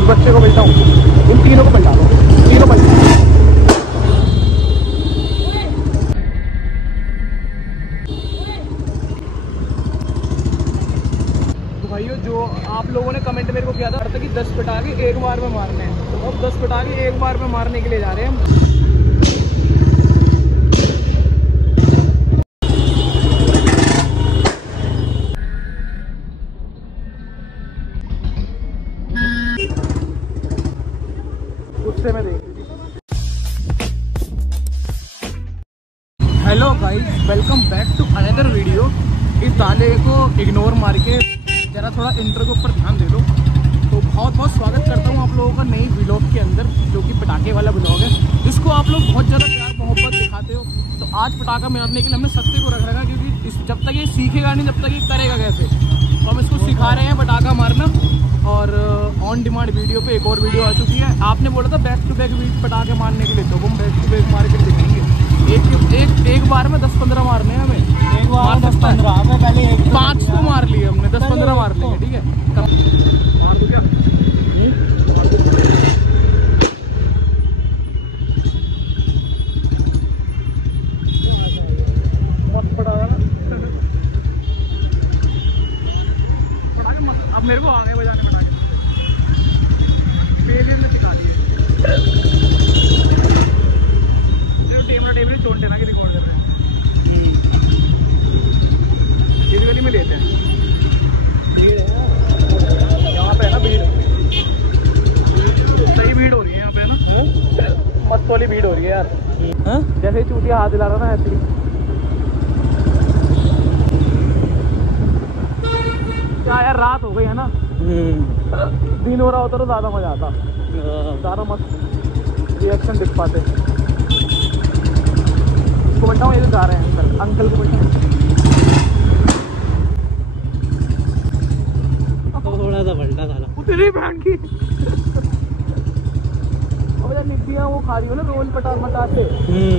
इस बच्चे को पलटा हूँ, इन तीनों को पलटा दो, तीनों पलटा। तो भाइयों, जो आप लोगों ने कमेंट मेरे को किया था कि 10 पटाखे एक बार में मारने हैं, तो अब 10 पटाखे एक बार में मारने के लिए जा रहे हैं हम। गुस्से में देख। Hello guys, welcome back to another video. इस ताले को इग्नोर मार के जरा थोड़ा इंट्रो के ऊपर ध्यान दे दो। तो बहुत बहुत स्वागत करता हूँ आप लोगों का नई व्लॉग के अंदर, जो कि पटाखे वाला व्लॉग है, जिसको आप लोग बहुत ज़्यादा प्यार मोहब्बत दिखाते हो। तो आज पटाखा मारने के लिए हमने सत्य को रख रखा, क्योंकि जब तक ये सीखेगा नहीं तब तक ये करेगा कैसे। तो हम इसको सिखा रहे हैं पटाखा मारना। और ऑन डिमांड वीडियो पे एक और वीडियो आ चुकी है। आपने बोला था बैक टू बैक पटाखे मारने के लिए, तो हम बैक टू बैक मार के दिखाएंगे। एक बार में 10-15 मारने हैं हमें। एक बार 10-15 पहले 5 को मार लिए हमने, 10-15 मार लेंगे, ठीक है। अब मेरे को आ गए बजाने पटाखे, ने सिखा दिए। टेबल टोन देना के रिकॉर्ड कर रहे हैं, इस गली में लेते हैं। यहाँ पे है ना भीड़, सही भीड़ हो रही है यहाँ पे, है ना, मस्त वाली भीड़ हो रही है यार। जैसे ही चूतिया हाथ दिला रहा ना, ऐसे ही। क्या यार, रात हो गई है ना, दिन हो रहा होता तो ज़्यादा मज़ा आता, ज़्यादा मस्त रिएक्शन दिख पाते। इसको बैठाऊँ, ये जा रहे हैं अंकल को बैठाऊँ। थोड़ा सा पलटा था उतनी बहन की। अब यार निधियाँ वो खा रही हो ना रोल पटा मचा के,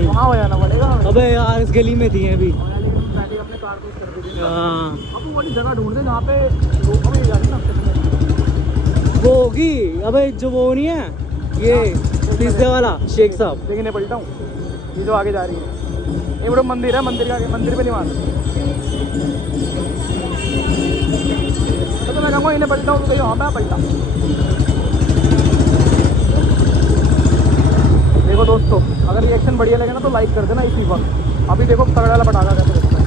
वहाँ हो जाना पड़ेगा। अबे यार इस गली में थी अभी, अपने कार को कर देंगे। अब वो वाली जगह ढूंढते जहाँ पे वो होगी। अबे जो वो नहीं है ये पिज्जे वाला शेख साहब, लेकिन मैं पलटा हूँ। ये जो आगे जा रही है, ये बड़ा मंदिर है, मंदिर के आगे, मंदिर पे नहीं मार। तो मैं कहूँगा इन्हें पलटा हूँ, तो वहाँ पे पलटा। देखो दोस्तों, अगर रिएक्शन बढ़िया लगे ना तो लाइक कर देना इसी वक्त। अभी देखो तगड़ा वाला पटाखा कैसे लगता है।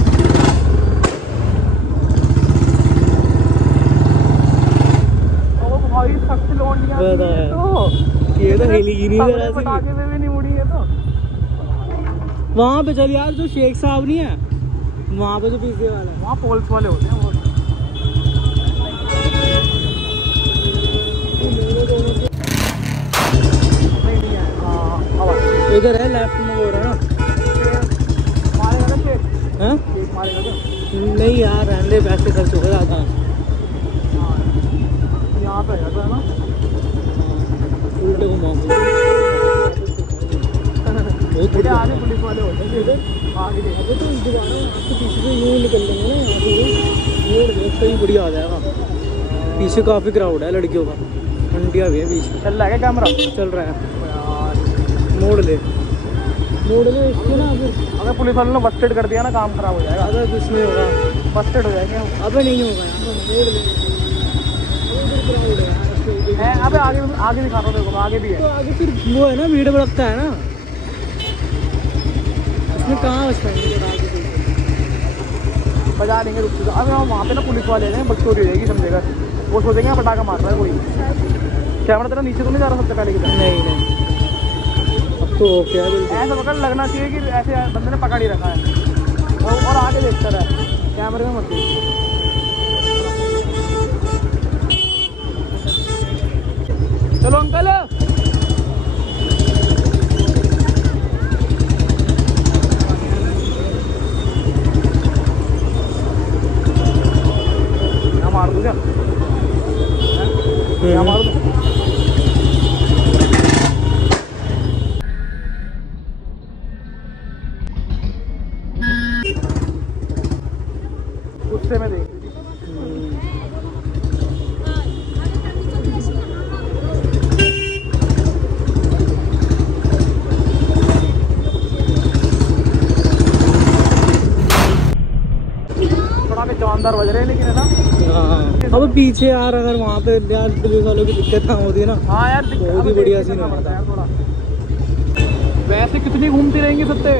सख्त लौंडियां तो ये तो हिली नहीं जरा सी। पटाखे में भी नहीं उड़ी है। तो वहाँ पे चल यार, जो शेख साहब नहीं है वहाँ पे, जो पिज्जे वाला है, वहाँ पोल्स वाले होते हैं वो। नहीं है, हाँ इधर है लेफ्ट में, हो रहा है ना। मारेगा ना शेख? हाँ मारेगा क्या? नहीं यार, रहने पैसे खर्च हो गए ज़्यादा। यहाँ पे है ना, उल्टे घुमाओ। बहुत आगे पुलिस वाले होते हैं इधर आगे। देखो तो दोबारा आपके पीछे से यूँ निकल लेंगे ना, यहाँ से मोड़ सही बढ़िया आ जाएगा। पीछे काफ़ी क्राउड है लड़कियों का, आंटियाँ भी है पीछे। चल रहा है क्या कैमरा? चल रहा है। मोड़ ले इसको ना। अगर पुलिस वालों ने बस्टेड कर दिया ना, काम खराब हो जाएगा। अगर कुछ नहीं होगा, बस्टेड हो जाएंगे। अबे नहीं होगा यार, मोड़ ले। अबे आगे दिखा रहा हूँ देखो, आगे भी है। तो आगे फिर वो है ना, भीड़ भड़कता है ना, इसमें कहाँ बच पाएंगे। बजा लेंगे रुक से। अब हम वहाँ पे ना पुलिस वाले हैं, बदचोरी हो जाएगी समझेगा। वो सोचेंगे पटाखा मार रहा है कोई। कैमरा तेरा नीचे तो नहीं जा रहा सबसे पहले की तरह? नहीं अब तो क्या ऐसा पकड़ लगना चाहिए कि ऐसे बंदे ने पकड़ ही रखा है, और आगे देखता रहा, कैमरे में मत देख। चलो अंकल, यहाँ मार दूँ क्या? यहाँ मार दूँ? गुस्से में देख। शानदार बज रहे हैं लेकिन, है ना? हाँ, अब पीछे यार अगर वहाँ पे यार पुलिस वालों की दिक्कत ना होती है ना। हाँ यार, बहुत ही बढ़िया सीन होता है थोड़ा। वैसे कितनी घूमती रहेंगी सत्ते,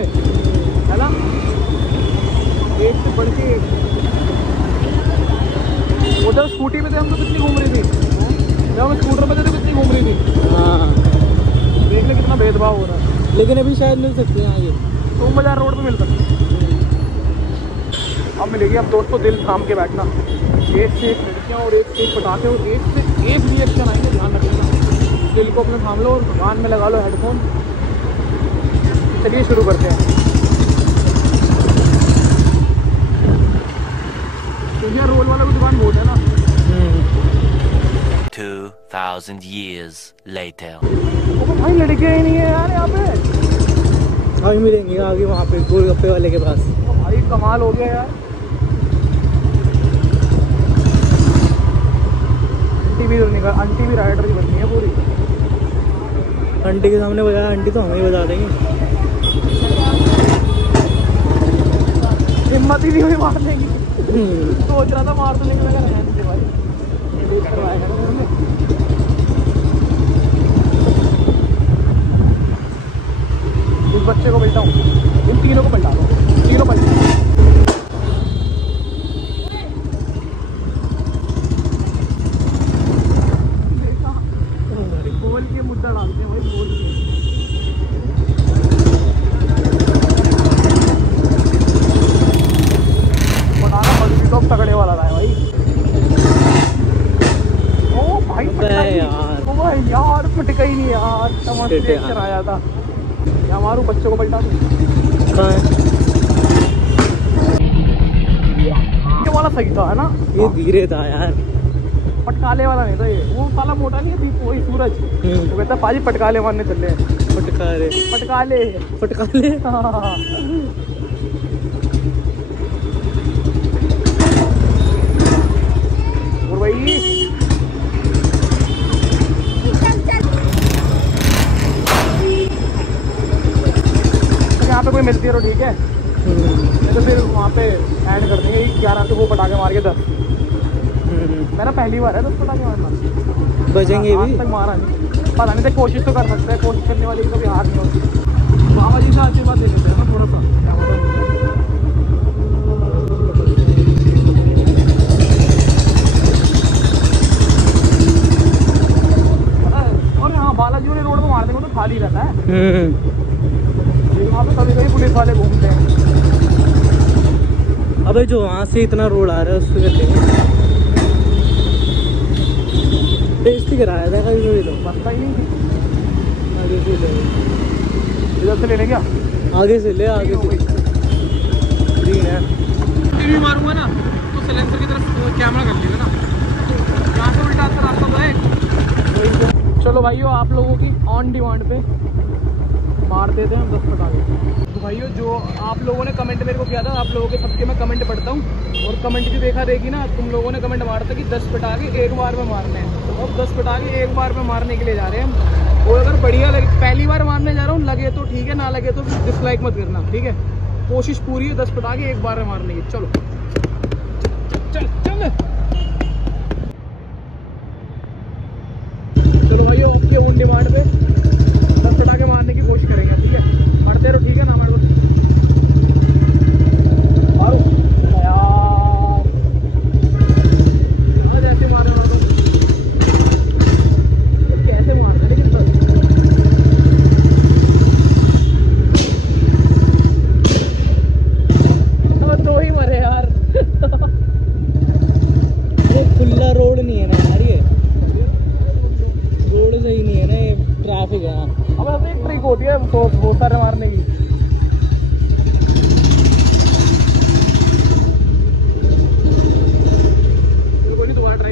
है ना? एक से बढ़ के एक। उधर स्कूटी पे थे हम तो कितनी घूम रही थी, जब हम स्कूटर पे थे तो कितनी घूम रही थी। हाँ, देख ले कितना भेदभाव हो रहा है। लेकिन अभी शायद मिल सकती है आगे, तो बाजार रोड पे मिल सकती है। अब मिलेगी। अब दोस्तों दिल थाम के बैठना, एक से एक लड़कियाँ और एक से एक पटाखे और एक से एक रिएक्शन आएंगे, ध्यान रखना। दिल को अपने थाम लो और कान में लगा लो हेडफोन। चलिए शुरू करते हैं। तो यार रोल वाला भी दुकान बहुत है ना। 2000 years later. तो भाई लड़के ही नहीं है यार यहाँ पे। अभी मिलेंगे आगे वहाँ पे गोलगप्पे वाले के पास। तो भाई कमाल हो गया यार। आंटी भी राइडर की बननी है पूरी। आंटी के सामने बजाया, आंटी तो हमें ही बजा देंगे। हिम्मत ही नहीं हुई मार देंगी। सोच रहा था मार तो लेकिन लगा रहने दे भाई, देख करवाएगा ना हमने। इस बच्चे को पलटा हूँ, इन तीनों को पलटा दो, तीनों पलटा। बोल के मुद्दा डालते हैं भाई, बोल के। तो तगड़े वाला है भाई। ओ भाई यार, ओ भाई यार पटका ही नहीं यार, समझ आया था। क्या मारू, बच्चों को पलटा दूं? ये वाला सही था, है ना? ये धीरे था यार, पटकाले वाला नहीं था ये। वो साला मोटा नहीं है वही सूरज, वो कहता पाजी पटकाले मारने चले। पटकाले पटकाले पटकाले। हाँ। और भाई यहाँ पे कोई मिलती है तो ठीक है, नहीं तो फिर वहाँ पे ऐड कर देंगे 11 से वो पटाखे मार के 10। मेरा पहली बार है 10 पटाखे मारना। बजेंगे भी, आज तक मारा नहीं, पता नहीं था। कोशिश तो कर सकते हैं, कोशिश करने वाली कभी हार नहीं होती। बाबा जी से आशीर्वाद दे देते हैं ना थोड़ा सा। और हाँ, बालाजी वाले रोड को मार देंगे तो खाली रहता है, लेकिन वहाँ पे कभी कभी पुलिस वाले घूमते हैं। अबे जो वहाँ से इतना रोड आ रहा है उससे करते टेस्टी कराया था कभी तो बसता ही नहीं। आगे से ले, इधर से ले लें क्या? आगे से ले, आगे से ग्रीन है। टीवी मारूंगा ना तो सिलेंसर की तरफ कैमरा कर लेगा ना, यहाँ से उल्टा रास्ता तो है। चलो भाइयों, आप लोगों की ऑन डिमांड पे मार देते हैं हम 10 पटाखे। तो भाइयों जो आप लोगों ने कमेंट मेरे को किया था, आप लोगों के सबके मैं कमेंट पढ़ता हूँ और कमेंट भी देखा रहेगी ना। तुम लोगों ने कमेंट मारा था कि 10 पटाखे एक बार में मारने हैं, तो अब 10 पटाखे एक बार में मारने के लिए जा रहे हैं हम। और अगर बढ़िया लगे, पहली बार मारने जा रहा हूँ, लगे तो ठीक है, ना लगे तो डिसलाइक मत करना, ठीक है? कोशिश पूरी है 10 पटाखे एक बार में मारने की। चलो चल चल चलो भाइयों, आपके ऑन डिमांड पे 10 पटाखे मारने की कोशिश करेंगे, ठीक है? मारते रहो, ठीक है ना? मारो यार, ऐसे मारना कैसे मारना है? दो ही मारे यार। खुला रोड नहीं है ना यार, ये रोड सही नहीं है ना, ये ट्रैफिक है। अब ऐसे एक ट्रिक होती है बहुत सारे मारने की। दोबारा ट्राई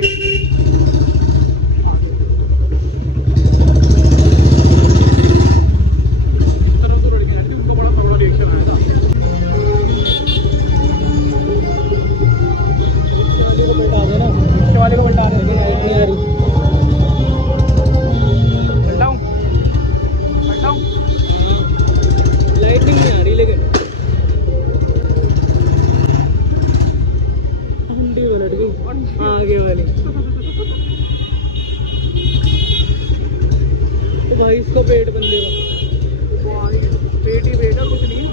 उनको बड़ा तगड़ा रिएक्शन आया था। वाले को बता देना, लाइट नहीं आ रही। भाई इसको पेट बंदे पेट ही पेट है, कुछ नहीं।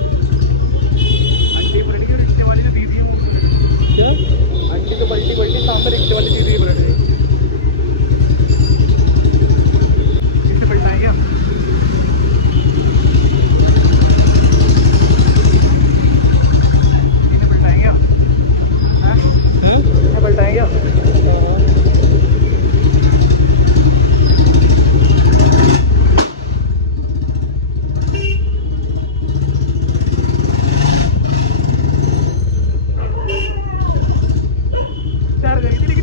अंडी पलटी और रिक्शे वाली जो दीदी वो क्या अंडी तो पलटी सामने रिक्शे वाली दीदी पलट गई। इससे पलटा है क्या? इन्हें पलटाएं क्या? इन्हें पलटाएं क्या?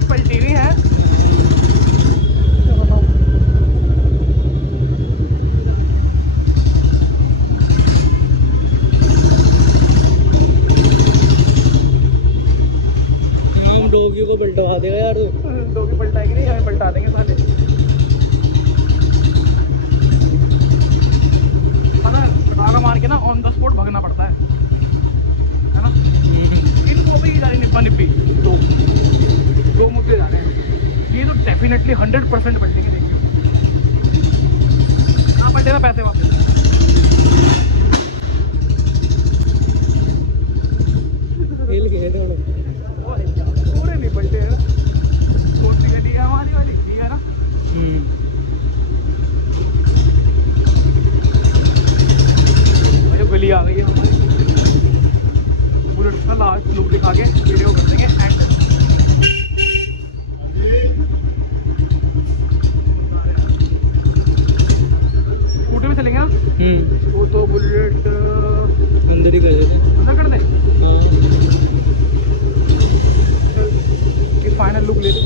पलटी नहीं है। हम डोगी को पलटवा देगा यार। डोगी पलटाएगी नहीं, हमें पलटा देंगे साले। पता है पटाखा मार के ना ऑन द स्पॉट भागना पड़ता है ना। इन वो भी जा रही निब्बा निब्बी दो मुद्दे जा रहे हैं। ये तो डेफिनेटली 100% पलटेगी, देखियो। हाँ पलटे ना, पैसे वापस। हिल गए दोनों। पूरे नहीं पलटे है ना। छोटी गड्डी है हमारी वाली, ठीक है ना। जो गली आ गई है हमारी, बुलेट का लास्ट लुक दिखा के वीडियो कर देंगे एंड। स्कूटी में चलेंगे ना। वो तो बुलेट अंदर ही कर देते हैं। अंदर कर दे। फाइनल लुक लेते